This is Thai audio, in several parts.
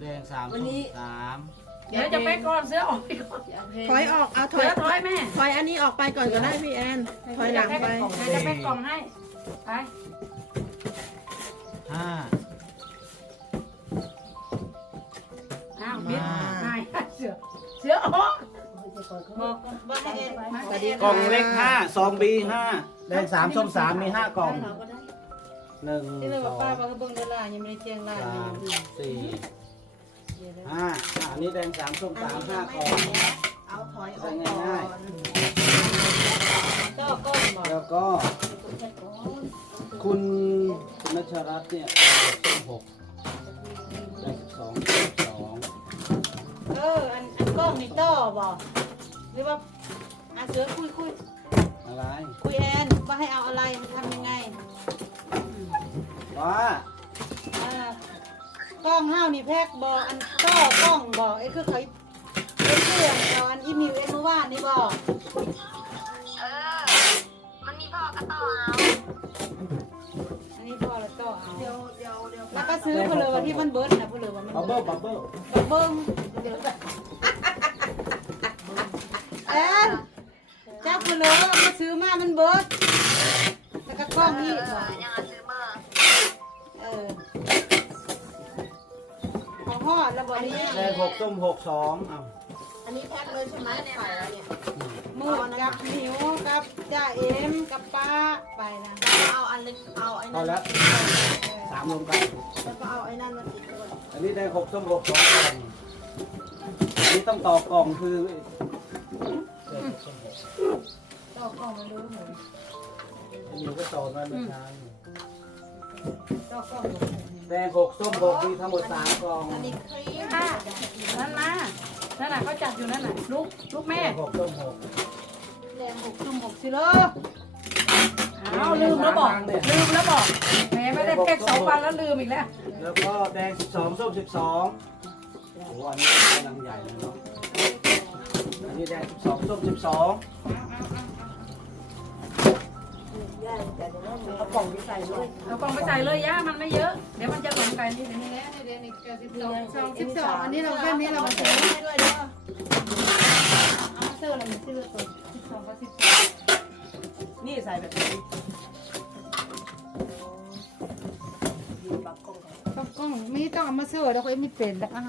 แดงสามส้มสามเดี๋ยวจะไปก่อนเสื้อออกไปก่อนถอยออกเอาถเสือยอถอยแม่ถอยอันนี้ออกไปก่อนก็ได้พี่แอนถอยหลังไปเดี๋ยวจะไปกล่องให้ไปห้าอ้าวบิ๊กนายเสือเสือออกกล่องเล็กห้าซองบีห้าแดงสามส้มสามมีห้ากล่องหนึ่งที่เลยสว่าองป้าว่าเบิ่งได้ล่ะยังไม่ได้แจ้งล่ะสามสี่ ห้าอ่าอันนี้แดงสามส้มสามห้ากล่องเอาถอยอใช้อกก่ง่ายอนเจ้าก้อนบอกๆแล้วก็คุณคุณนัชรัตน์เนี่ยส้มหกแดงสิบสองสิบสองเอออันอันกล้องนี่ต่อบอกหรือว่าอาเสือคุยคุยอะไรคุยแอนว่าให้เอาอะไรมันทำยังไงว่าเออ กล้องห้าวนี่แพกบอกอันต่อกล้องบอกไอ้คือเขาเป็นเรื่องเอาอันอีมิวเอ็นเมื่อวานนี่บอกเออ มันมีพ่อก็ต่อเอาอันนี้พอแล้วต่อเอาเดี๋ยวเดี๋ยวเดี๋ยวแล้วก็ซื้อเพนเลยว่าที่มันเบิร์ดนะเพนเลยว่ามันบับเบิ้ลบับเบิ้ลบับเบิ้งแอนจับเพนเลยว่ามาซื้อมามันเบิร์ดแล้วก็กล้องนี่เอบอกอยังเอ ระบนี้แดงหกส้มหกสองอ้าวอันนี้แพ็คเลยใช่ไหมใส่แล้วเนี่ยมืดกับหมิวกับจ่าเอ็มกับป้าไปนะเอาอันเล็กเอาไอ้พอนั่นแล้วสามรวมกันแล้วก็เอาไอ้นั่นมาติดด้วยอันนี้แดงหกส้มหกสองกล่องอันนี้ต้องต่อกล่องคือแดงหกส้มหกต่อกล้องมันดูหนูอันนี้ก็ต่อมาเหมือนกันต่อกล้อง แดงหกส้มหกมีทั้งหมดสามกล่องอันนี้ครีมค่ะนั่นมานั่นน่ะเขาจัดอยู่นั่นน่ะลูกลูกแม่แดงหกส้มหกแดงหกจุ่มหกสิเลอเอาลืมแล้วบอกลืมแล้วบอกแหมไม่ได้แพ็กสองวันแล้วลืมอีกแล้ว แล้วก็แดงสิบสองส้มสิบสองโอ้โหอันนี้กำลังใหญ่เลยเนาะอันนี้แดงสิบสองส้มสิบสอง เอากล่องที่ใส่ด้วยเอากล่องไปใส่เลยย่ามันไม่เยอะ เดี๋ยวมันจะหลงกันนี่เดี๋ยวนี้สองสิบสองอันนี้เราแค่นี้เราซื้อให้ด้วยเด้อเอาเสื้ออะไรมาซื้อตัวสิบสองกับสิบสองนี่ใส่แบบนี้ต้องกล้องไม่ต้องเอามาเสื้อเราก็ไม่เป็นแล้วอ่า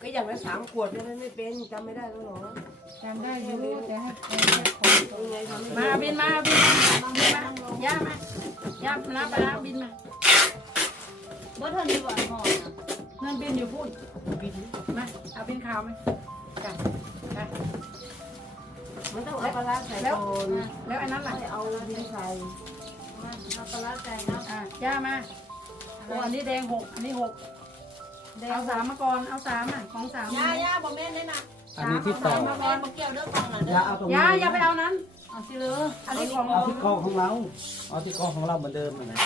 ก็อย่างละสามขวดเนี่ยไม่เป็นจำไม่ได้แล้วเหรอจำได้อยู่แต่ให้ มาบินมาบินมาย่ามาย่ามาไปแล้วบินมาบอร์เท่านี้บ่หมอเงินบินอยู่พูดบินมาเอาบินขาวไหมกันกันมันต้องเอาปลาร้าใส่แล้วแล้วอันนั้นล่ะเอาดินใส่เอาปลาใจเนาะอะย่ามาโอ้อันนี้แดงหกอันนี้หกเอาสามมาก่อนเอาสามอะของสามย่าย่าบอกแม่เลยนะ อันนี้ที่ต่อมาก่อนมาเกี่ยวเรื่องกล่องหน่อยอย่าเอาตรงนี้ย่าอย่าไปเอานั้นเอาสิเลยอันนี้ของเอาที่กองของเราเอาที่กองของเราเหมือนเดิมนะ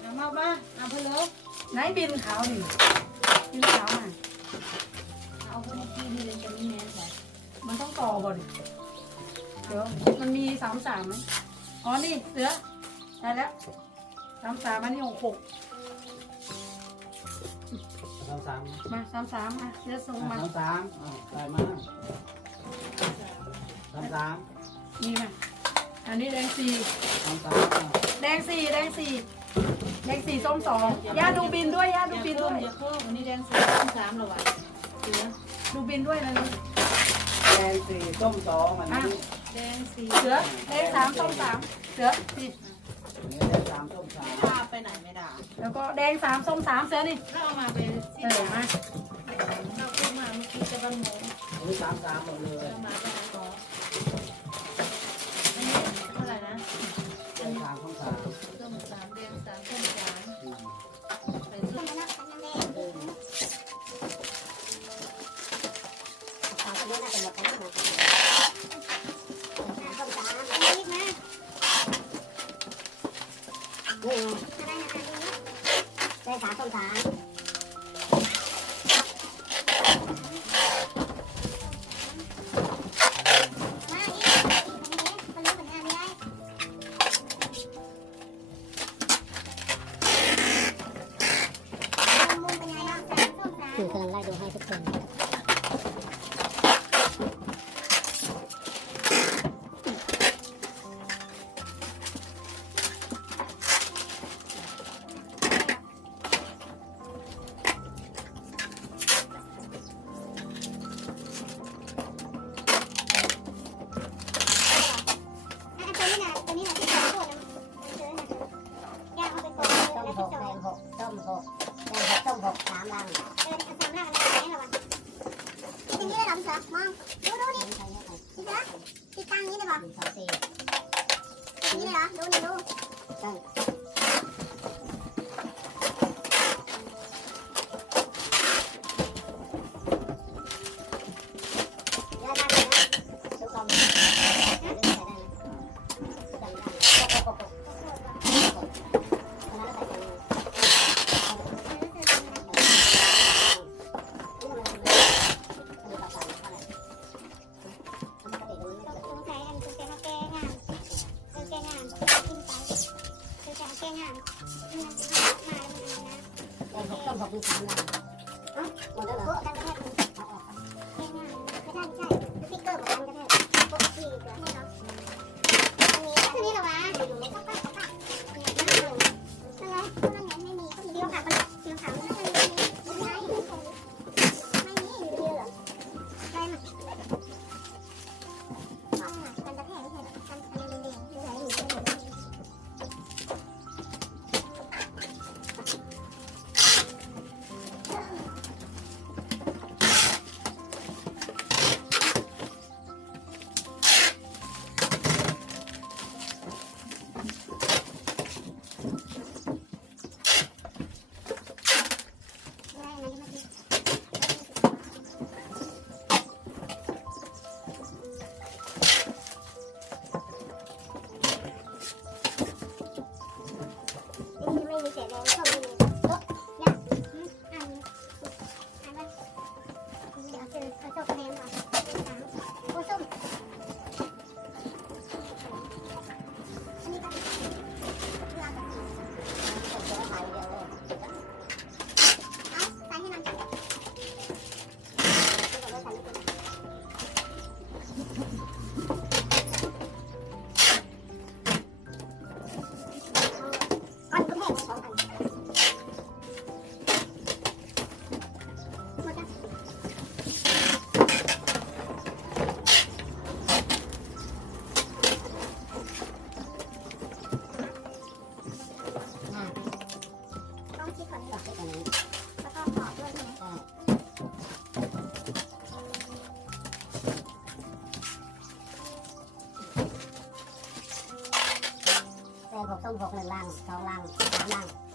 เอามาบ้าเอาไปเลยไหนบินขาวนี่บินขาวมาเอาคนที่นี่เลยจะมีแม่ใส่มันต้องต่อบ่ดิเดี๋ยวมันมีสามสามไหมอ๋อนี่เสือได้แล้วสามสามอันนี้หกหก สามสามมาสามสามมาเสือส่งมา สามสามอ่าใส่มาสามสามนี่มา อันนี้แดงสี่ สามสามอ่าแดงสี่แดงสี่แดงสี่ส้มสองย่าดูบินด้วยย่าดูอย่าบินเพิ่ด้มวย อย่าเพิ่มวันนี้แดงสามสามหรอวะเสือดูบินด้วยนะนี่แดงสี่ส้มสองอันนี้แดงสี่เสือแดงสามส้มสามเสือสี่อันนี้แดงสามส้มสามพาไปไหนไม่ได้แล้วก็แดงสามส้มสามเสือนี่เราเอามาไป เออมาเราพูดมาเมื่อกี้จะบันโมอันนี้สามสามหมดเลยเรามาแล้วก็อันนี้เท่าไหร่นะแดงสามส้มสามส้มสามแดงสามส้มสามอืมใส่เสื้อได้สามส้มสาม Thank you. สือมองดูดูนี่พี่เยอะไปเสือติดตั้งนี้ได้ป่ะหนึ่งสองสี่นี่เลยเหรอดูนี่ดูตั้ง แดงหกต้มหก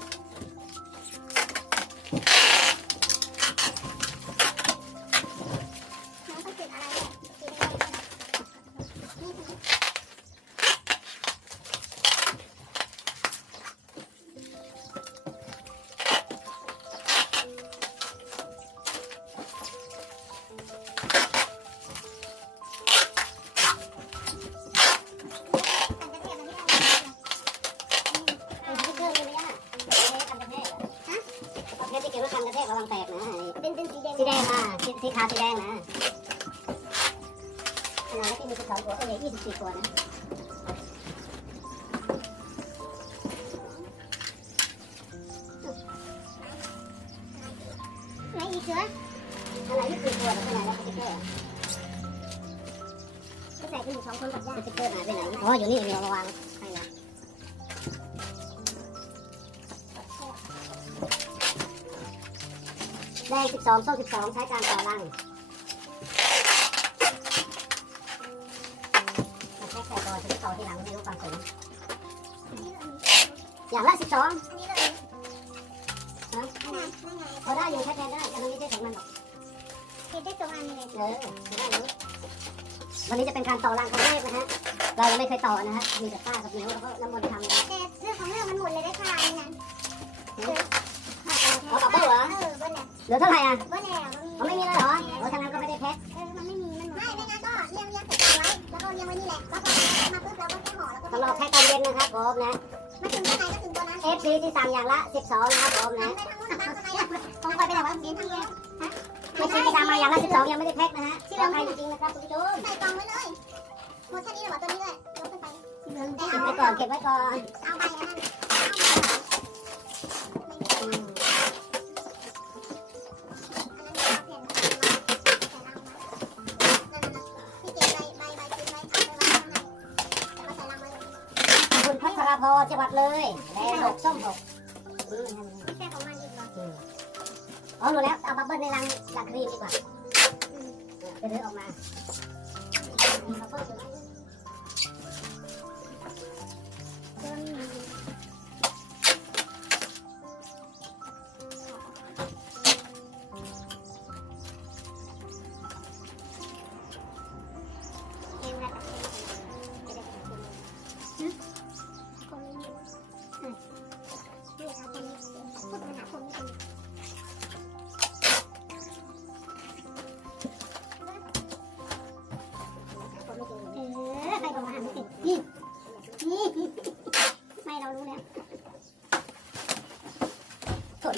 สีสีขาวสีแดงนะขนาดที่มีสิบสองตัวเอ้ยยี่สิบสี่ตัวนะไหนอีกเสือขนาดยี่สิบสี่ตัวแต่ขนาดแล้วสติ๊กเกอร์จะใส่กันอยู่สองคนกับย่าสติ๊กเกอร์หายไปไหนอ๋ออยู่นี่เดี๋ยวมาวาง ให้นะแดงสิบสองส้มสิบสองใช้การต่อรังแค่ใส่ก่อนจะต่อทีหลังไม่รู้ความสูงอย่างละสิบสองอันนี้เลยนั่นนั่นไงพอได้อยู่ใช้แทนได้แต่มันไม่ใช่ของมันหรอกคิดได้ตรงอันเลยเออได้รู้วันนี้จะเป็นการต่อรังครั้งแรกนะฮะ เรายังไม่เคยต่อนะฮะ มีแต่ป้ากับเหนียวแล้วก็น้ำมนต์ทำนะแต่เรื่องของเรื่องมันหมดเลยได้ค่ะอันนั้น เอาต่อเป้าเหรอเออเบิ้ลแหละเหลือเท่าไหร่อะเบิ้ลแหละเขาไม่มีแล้วเหรอโอ้ทางนั้นก็ไม่ได้แพ็คเออมันไม่มีมันไม่ไม่งั้นก็เลี้ยงเลี้ยงเสร็จไว้แล้วก็เลี้ยงไว้นี่แหละแล้วพอมาปุ๊บเราก็แค่ห่อแล้วก็ต้องรอแพ็คตอนเย็นนะครับผมนะมาถึงที่ไหนก็ถึงตัวนั้น FC ที่สั่งอย่างละ12นะครับผมหันนะไปทางนู้นทางข้างในของไปไปไหนวะเดินทางเดียวทสิบสองยังไม่ได้แพ็คนะฮะที่เราให้จริงนะครับคุณผู้ชมใส่กล่องไว้เลยหมดแค่นี้เหรอตัวนี้เลยยกขึ้นไปเองเก็บเอาไว้ก่อนเก็บไว้ก่อนเอาใบอันนั้ คุณพัชราพรจังหวัดเลยแดงหกส้มหกอืมแค่ของมันอีกเหรออ๋อรู้แล้วเอาบับเบิ้ลในรังรังครีมดีกว่าไปเลือออกมามีบับเบิ้ล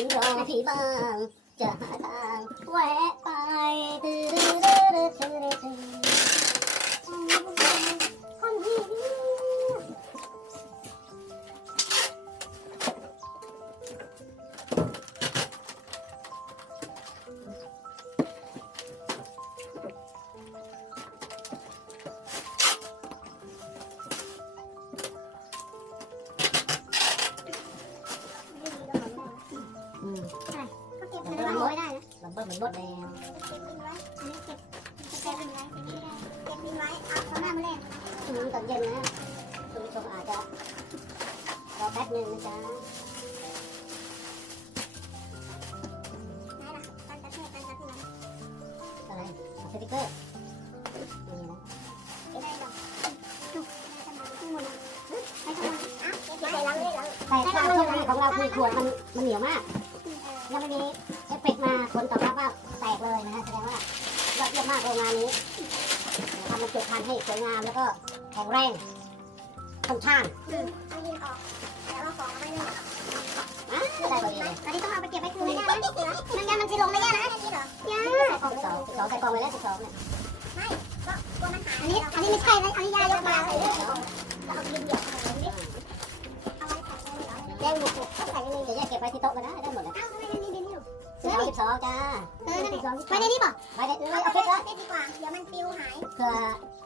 นรอพี่บ้าง จะหาทางแวะไปตื้อ ไว้เอน้ามาเล่นอืมตอนเย็นนะคุณผู้ชมอาจจะรอแป๊บนึงนะจ๊ะไหนล่ะกันกรกระเทือะไรเอาสติ๊กเกอร์นี่นะไม่ได้หรอกจุกไม่ได้ทำไมไม่หมดเลยไม่ทำไมอะเก็บใส่ลังเลยเหรอแต่ความโชคดีของเราคือขวดมันมันเหนียวมาก ยังไม่มี มาผลตอบรับว่าแตกเลยนะฮะแสดงว่ายอดเยี่ยมมากโรงงานนี้ทำมันจุดพันให้สวยงามแล้วก็แข็งแรงทนทานเอายิงออกเดี๋ยวเราของเอาไว้อะได้พอดีเลยตอนนี้ต้องเอาไปเก็บไว้คืนไม่ได้นะเสือมันยังมันจะลงไม่ได้นะอันนี้เหรอยาสิบสองสิบสองใส่กล่องไว้แล้วสิบสองเนี่ยก็กลัวมันหายอันนี้อันนี้ไม่ใช่นะอันนี้ยายกมาเลยเอาไปยิงเดี่ยวเอาไว้ใส่เลยเหรอแจ้งบุกเข้าใส่ไปเลยเดี๋ยวแยกเก็บไว้ที่โต๊ะก็ได้ได้หมดเลย สิบสองสิบสองจ้าเออนั่นดิไว้ในนี้ป่ะไว้ในเอาเอาไปฟิตไว้เซฟดีกว่า เดี๋ยวมันปิวหาย เผื่อ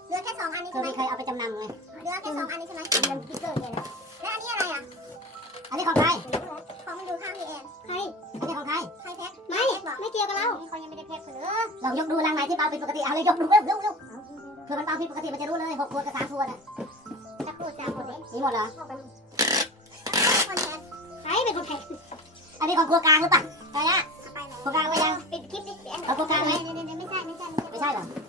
เหลือแค่สองอันนี้เผื่ใช่อไหมมีใครเอาไปจำนำไงเหลือแค่สองอันนี้ใช่ไหมมันพิกเกอร์เนี่ยนะแล้วอันนี้อะไรอะอันนี้ของใครของมันดูข้างพี่แอนใครอันนี้ของใครใครแพ็คไม่ไม่เกี่ยวกับเราเขายังไม่ได้แพ็คเลยลองยกดูรังไหนที่เบาผิดปกติเอาเลยยกดูเร็วเร็วเร็วเผื่อมันเบาผิดปกติมันจะรู้เลยหกขวดกับสามขวดอะจะพูดจากคนเองมีหมดเหรอ คนแพ็คใครเป็นคนแพ็คอันนี้ของครัวกลางหรือเปล่าใช่อะ เอาครัวกลางไหมไม่ใช่ไม่ใช่ไม่ใช่เหรอ